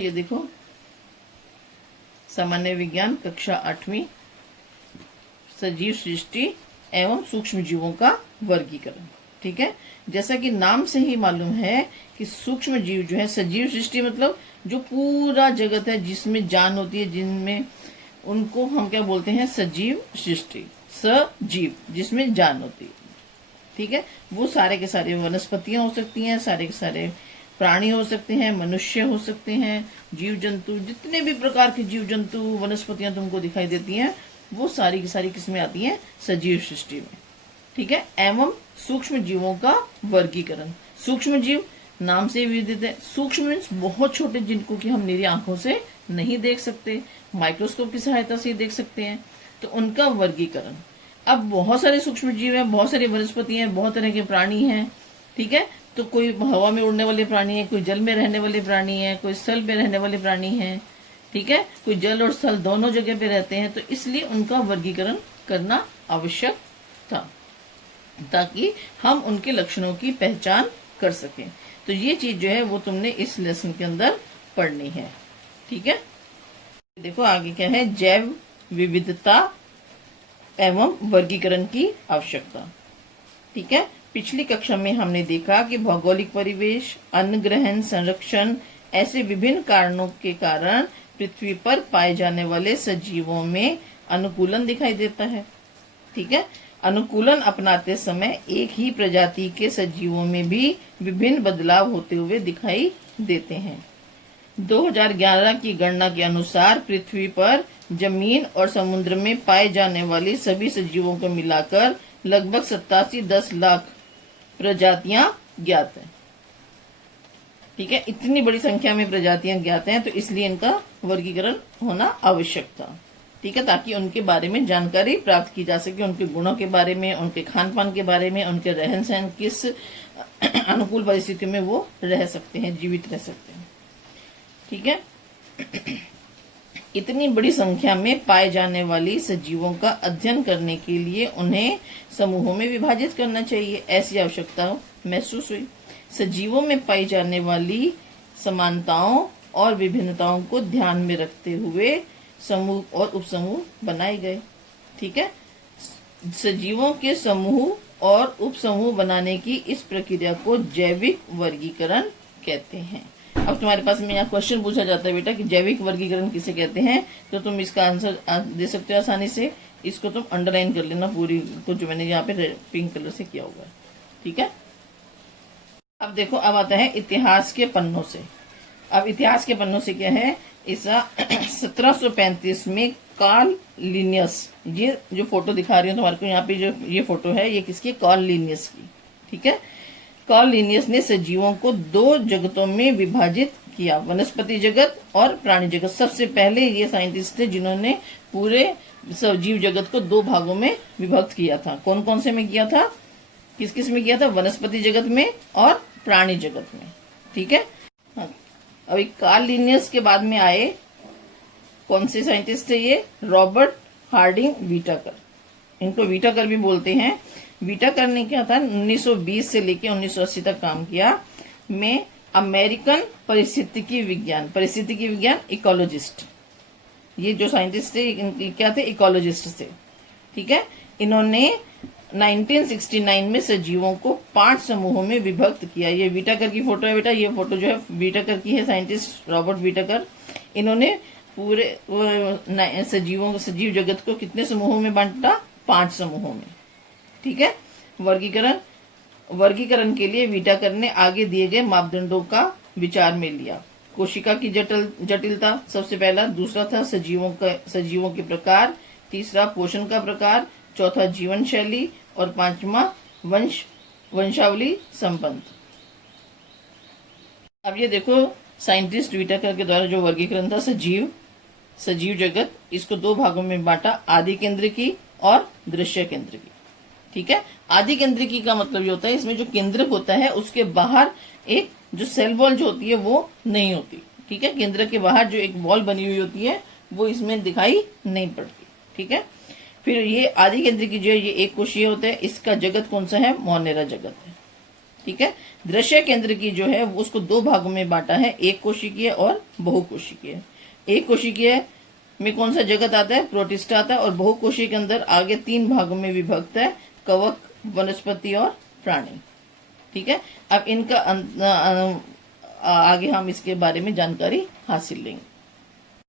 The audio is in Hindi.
ये देखो, सामान्य विज्ञान कक्षा 8वीं, सजीव सृष्टि एवं सूक्ष्म जीवों का वर्गीकरण। ठीक है, जैसा कि नाम से ही मालूम है कि सूक्ष्म जीव जो है, सजीव सृष्टि मतलब जो पूरा जगत है जिसमें जान होती है, जिनमें उनको हम क्या बोलते हैं, सजीव सृष्टि। सजीव जिसमें जान होती है। ठीक है, वो सारे के सारे वनस्पतियां हो सकती हैं, सारे के सारे प्राणी हो सकते हैं, मनुष्य हो सकते हैं, जीव जंतु, जितने भी प्रकार के जीव जंतु वनस्पतियां तुमको दिखाई देती हैं वो सारी की सारी किसमें आती हैं, सजीव सृष्टि में। ठीक है, एवं सूक्ष्म जीवों का वर्गीकरण। सूक्ष्म जीव नाम से विदित है। सूक्ष्म मीन्स बहुत छोटे, जिनको कि हम निरी आंखों से नहीं देख सकते, माइक्रोस्कोप की सहायता से देख सकते हैं, तो उनका वर्गीकरण। अब बहुत सारे सूक्ष्म जीव हैं, बहुत सारी वनस्पति हैं, बहुत तरह के प्राणी हैं। ठीक है, तो कोई हवा में उड़ने वाले प्राणी है, कोई जल में रहने वाले प्राणी है, कोई स्थल में रहने वाले प्राणी है। ठीक है, कोई जल और स्थल दोनों जगह पे रहते हैं, तो इसलिए उनका वर्गीकरण करना आवश्यक था ताकि हम उनके लक्षणों की पहचान कर सकें। तो ये चीज जो है वो तुमने इस लेसन के अंदर पढ़नी है। ठीक है, देखो आगे क्या है, जैव विविधता एवं वर्गीकरण की आवश्यकता। ठीक है, पिछली कक्षा में हमने देखा कि भौगोलिक परिवेश, अन्न ग्रहण, संरक्षण ऐसे विभिन्न कारणों के कारण पृथ्वी पर पाए जाने वाले सजीवों में अनुकूलन दिखाई देता है। ठीक है, अनुकूलन अपनाते समय एक ही प्रजाति के सजीवों में भी विभिन्न बदलाव होते हुए दिखाई देते हैं। 2011 की गणना के अनुसार पृथ्वी पर जमीन और समुद्र में पाए जाने वाली सभी सजीवों को मिलाकर लगभग 87-10 लाख प्रजातियां ज्ञात हैं। ठीक है, इतनी बड़ी संख्या में प्रजातियां ज्ञात हैं, तो इसलिए इनका वर्गीकरण होना आवश्यक था। ठीक है, ताकि उनके बारे में जानकारी प्राप्त की जा सके, उनके गुणों के बारे में, उनके खान पान के बारे में, उनके रहन सहन, किस अनुकूल परिस्थिति में वो रह सकते हैं, जीवित रह सकते हैं। ठीक है, इतनी बड़ी संख्या में पाए जाने वाली सजीवों का अध्ययन करने के लिए उन्हें समूहों में विभाजित करना चाहिए, ऐसी आवश्यकता महसूस हुई। सजीवों में पाई जाने वाली समानताओं और विभिन्नताओं को ध्यान में रखते हुए समूह और उपसमूह बनाए गए। ठीक है, सजीवों के समूह और उपसमूह बनाने की इस प्रक्रिया को जैविक वर्गीकरण कहते हैं। अब तुम्हारे पास में यहाँ क्वेश्चन पूछा जाता है बेटा कि जैविक वर्गीकरण किसे कहते हैं, तो तुम इसका आंसर दे सकते हो आसानी से। इसको तुम अंडरलाइन कर लेना पूरी को, जो मैंने यहाँ पे पिंक कलर से किया हुआ है। ठीक है, अब देखो, अब आता है इतिहास के पन्नों से। अब इतिहास के पन्नों से क्या है, ऐसा 1735 में कार्ल लिनियस, ये जो फोटो दिखा रही हूँ तुम्हारे को यहाँ पे, जो ये फोटो है ये किसकी, कार्ल लिनियस की। ठीक है, कार्ल लिनियस ने सजीवों को 2 जगतों में विभाजित किया, वनस्पति जगत और प्राणी जगत। सबसे पहले ये साइंटिस्ट थे जिन्होंने पूरे सजीव जगत को 2 भागों में विभक्त किया था। कौन कौन से में किया था, किस किस में किया था, वनस्पति जगत में और प्राणी जगत में। ठीक है, अभी कार्ल लिनियस के बाद में आए कौन से साइंटिस्ट थे ये, रॉबर्ट हार्डिंग व्हिटेकर। इनको व्हिटेकर भी बोलते हैं। व्हिटेकर ने क्या था, 1920 से लेकर 1980 तक काम किया। में अमेरिकन परिस्थितिकी विज्ञान इकोलॉजिस्ट, ये जो साइंटिस्ट थे इनके क्या थे, इकोलॉजिस्ट थे। ठीक है, इन्होंने 1969 में सजीवों को 5 समूहों में विभक्त किया। ये व्हिटेकर की फोटो है बेटा, ये फोटो जो है व्हिटेकर की है, साइंटिस्ट रॉबर्ट व्हिटेकर। इन्होंने पूरे सजीव जगत को कितने समूहों में बांटा, 5 समूहों में। ठीक है, वर्गीकरण के लिए व्हिटेकर ने आगे दिए गए मापदंडों का विचार में लिया। कोशिका की जटिलता सबसे पहला, दूसरा था सजीवों के प्रकार, तीसरा पोषण का प्रकार, चौथा जीवन शैली और 5वां वंशावली संबंध। अब ये देखो, साइंटिस्ट व्हिटेकर के द्वारा जो वर्गीकरण था सजीव जगत, इसको 2 भागों में बांटा, आदि केंद्रिकी और दृश्य केंद्रिकी। ठीक है, आदि केंद्रिकी का मतलब ये होता है, इसमें जो केंद्रक होता है उसके बाहर एक जो सेल वॉल जो होती है वो नहीं होती। ठीक है, केंद्रक के बाहर जो एक वॉल बनी हुई होती है वो इसमें दिखाई नहीं पड़ती। ठीक है, फिर ये आदि केंद्रिकी जो है ये एक कोशीय होता है। इसका जगत कौन सा है, मोनेरा जगत है। ठीक है। दृश्य केंद्र की जो है उसको दो भागों में बांटा है, एक कोशिकीय और बहुकोशिकीय। एक कोशिकीय में कौन सा जगत आता है? प्रोटिस्टा आता है। और बहुकोशिकीय के अंदर आगे तीन भागों में विभक्त है, कवक, वनस्पति और प्राणी। ठीक है। अब इनका आगे हम इसके बारे में जानकारी हासिल लेंगे।